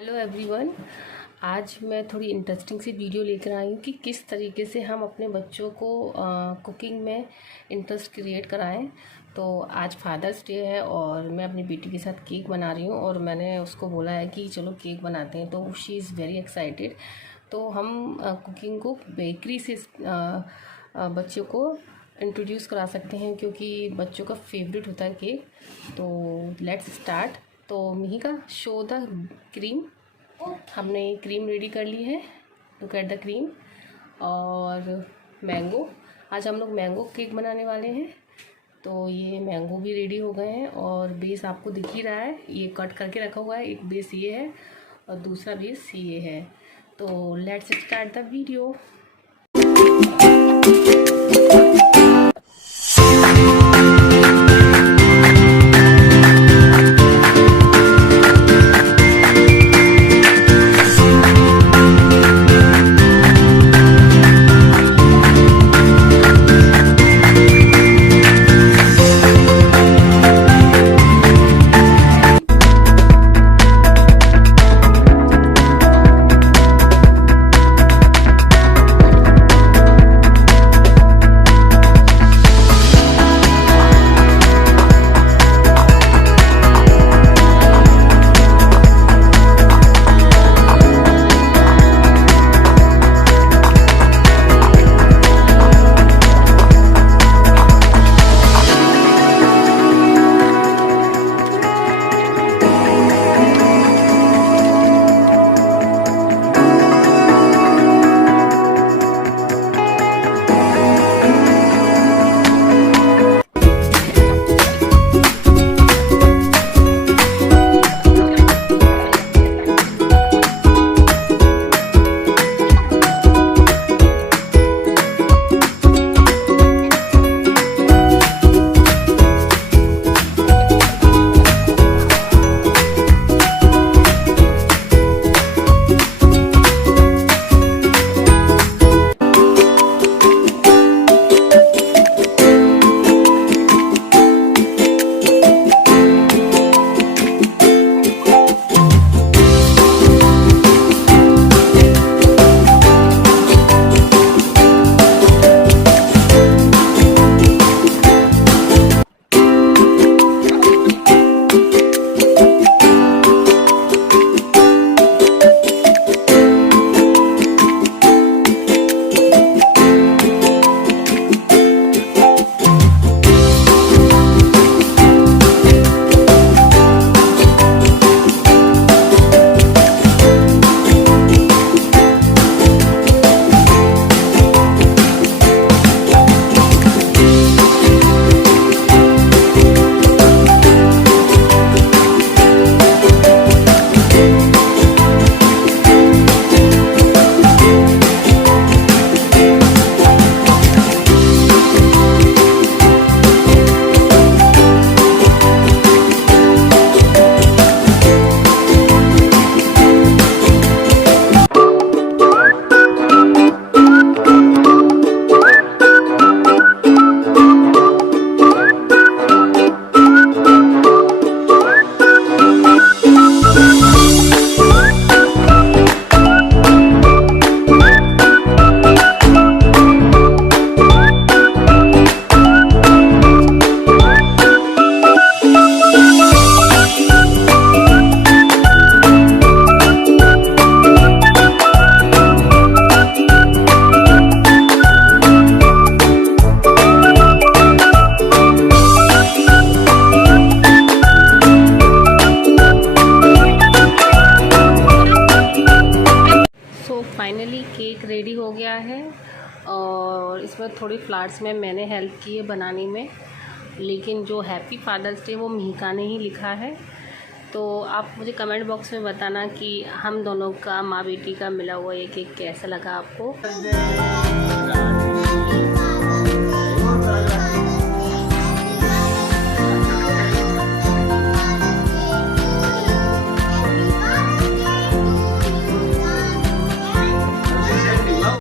Hello everyone, आज मैं थोड़ी इंटरेस्टिंग सी वीडियो लेकर आई हूँ कि किस तरीके से हम अपने बच्चों को कुकिंग में इंटरेस्ट क्रिएट कराएं। तो आज फादर्स डे है और मैं अपनी बेटी के साथ केक बना रही हूँ और मैंने उसको बोला है कि चलो केक बनाते हैं, तो शी इज़ वेरी एक्साइटेड। तो हम कुकिंग को बेकरी से बच्चों को इंट्रोड्यूस करा सकते हैं क्योंकि बच्चों का फेवरेट होता है केक। तो लेट्स स्टार्ट। तो मिहिका, शो द क्रीम। हमने क्रीम रेडी कर ली है, लुक एट द क्रीम। और मैंगो, आज हम लोग मैंगो केक बनाने वाले हैं। तो ये मैंगो भी रेडी हो गए हैं और बेस आपको दिख ही रहा है, ये कट करके रखा हुआ है। एक बेस ये है और दूसरा बेस ये है। तो let's start the video. Finally cake ready हो गया है और इसमें थोड़ी फ्लावर्स में मैंने हेल्प की है बनाने में, लेकिन जो हैप्पी फादर्स डे वो मिहिका ने ही लिखा है। तो आप मुझे कमेंट बॉक्स में बताना कि हम दोनों का, माँ बेटी का मिला हुआ ये केक कैसा लगा आपको।